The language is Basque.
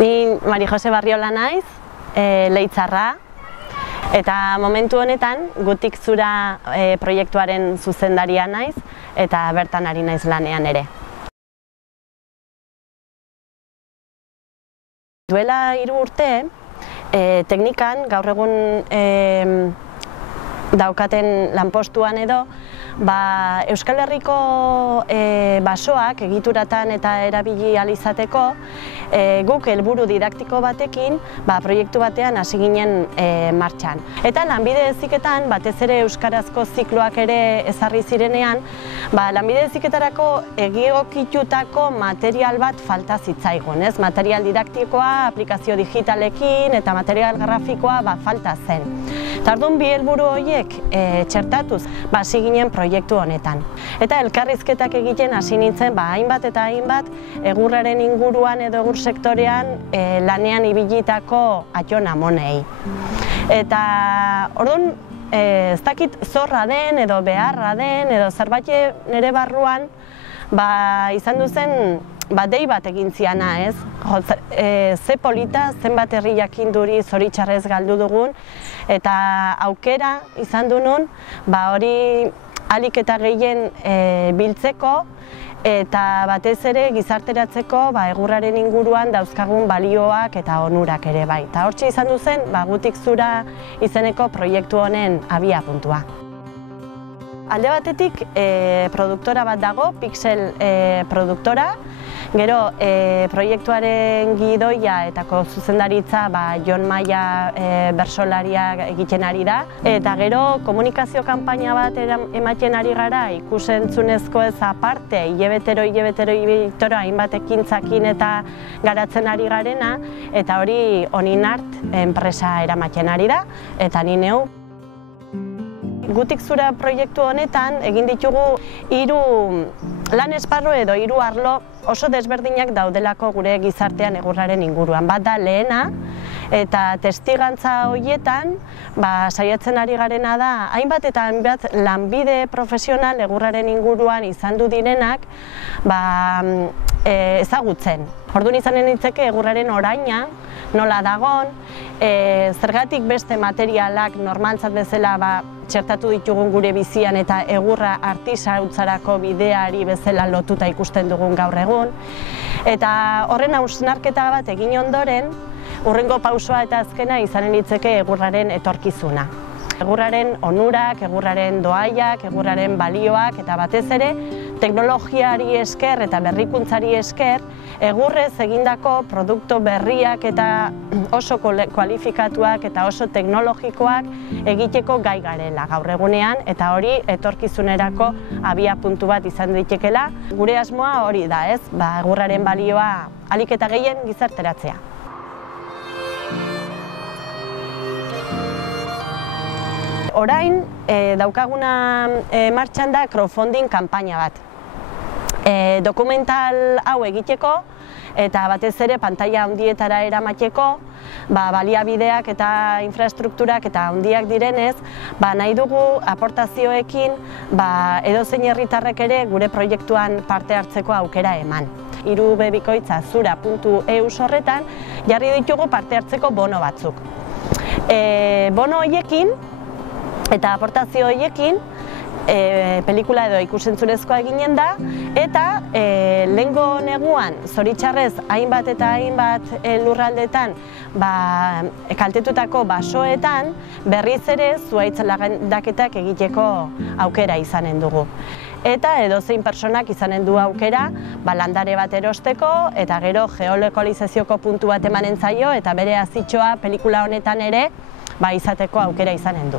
Ni Mari Jose Barriola naiz, Leitzarra, eta momentu honetan Gutik Zura proiektuaren zuzendaria naiz, eta bertan ari naiz lanean ere. Duela 3 urte, teknikan gaur egun daukaten lanpostuan edo, Euskal Herriko basoak egituratan eta erabili ahal izateko, guk helburu didaktiko batekin proiektu batean hasi ginen martxan. Eta lanbide heziketan, batez ere euskarazko zikloak ere ezarri zirenean, lanbide heziketarako egokitutako material bat falta zitzaigun, material didaktikoa, aplikazio digitalekin eta material grafikoa falta zen. Tardun bi helburu horiek txertatuz, hasi ginen proiektu honetan. Eta elkarrizketak egiten hasi nintzen, hainbat eta hainbat egurraren inguruan edo egur sektorean lanean ibilitako Atjon Amonei. Eta orduan, ez dakit zorra den edo beharra den edo zerbait nire barruan izan duzen dei bat egin ziana, ez? Ze polita, zenbat herri jakinduri zoritxarrez galdu dugun, eta aukera izan du nun, hori ahalik eta gehien biltzeko, eta batez ere gizarteratzeko egurraren inguruan dauzkagun balioak eta onurak ere bai. Eta hortxe izan duzen, Gutik Zura izeneko proiektu honen abiapuntua. Alde batetik, produktora bat dago, Pixel produktora. Gero, proiektuaren gidoia eta zuzendaritza Jon Maia bersolaria egiten ari da. Eta gero, komunikazio kanpaina bat ematen ari gara, ikusentzunezko ez aparte, hilebetero hainbat ekintzakin eta garatzen ari garena, eta hori Oninart enpresa eramaten ari da, eta ni neu. Gutik Zura proiektu honetan egin ditugu 3 lan esparru edo 3 arlo oso desberdinak daudelako gure gizartean egurraren inguruan. Bat da lehena, eta testigantza horietan saiatzen ari garena da hainbat eta hainbat lanbide profesional egurraren inguruan izan du direnak ezagutzen. Orduan izanen nintzeke egurraren oraina, nola dagon, zergatik beste materialak normaltzat bezala txertatu ditugun gure bizian eta egurra artisautzarako bideari bezala lotuta ikusten dugun gaur egun. Eta horren hausnarketa bat egin ondoren, hurrengo pausoa eta azkena izanen nintzeke egurraren etorkizuna. Egurraren onurak, egurraren doaiak, egurraren balioak eta batez ere teknologiari esker eta berrikuntzari esker egurrez egindako produktu berriak eta oso kualifikatuak eta oso teknologikoak egiteko gai garela gaur egunean, eta hori etorkizunerako abiapuntu bat izan daitekeela. Gure asmoa hori da, ez? Egurraren balioa ahalik eta gehien gizarteratzea. Orain daukaguna martxan da crowdfunding kanpaina bat. Dokumental hau egiteko eta batez ere pantaila handietara eramateko, baliabideak eta infrastrukturak eta handiak direnez, nahi dugu aportazioekin edozein herritarrek ere gure proiektuan parte hartzeko aukera eman. irubebikoitza.zura.eu horretan jarri ditugu parte hartzeko bono batzuk. Bono horiekin eta aportazio horiekin pelikula edo ikusentzunezkoa eginen da, eta lehengo neguan, zoritxarrez, hainbat eta hainbat lurraldetan kaltetutako basoetan berriz ere zuhaitz landaketak egiteko aukera izanen dugu. Eta edozein pertsonak izanen du aukera landare bat erosteko, eta gero geolokalizazioko puntu bat emanen zaio, eta bere azitxoa pelikula honetan ere izateko aukera izanen du.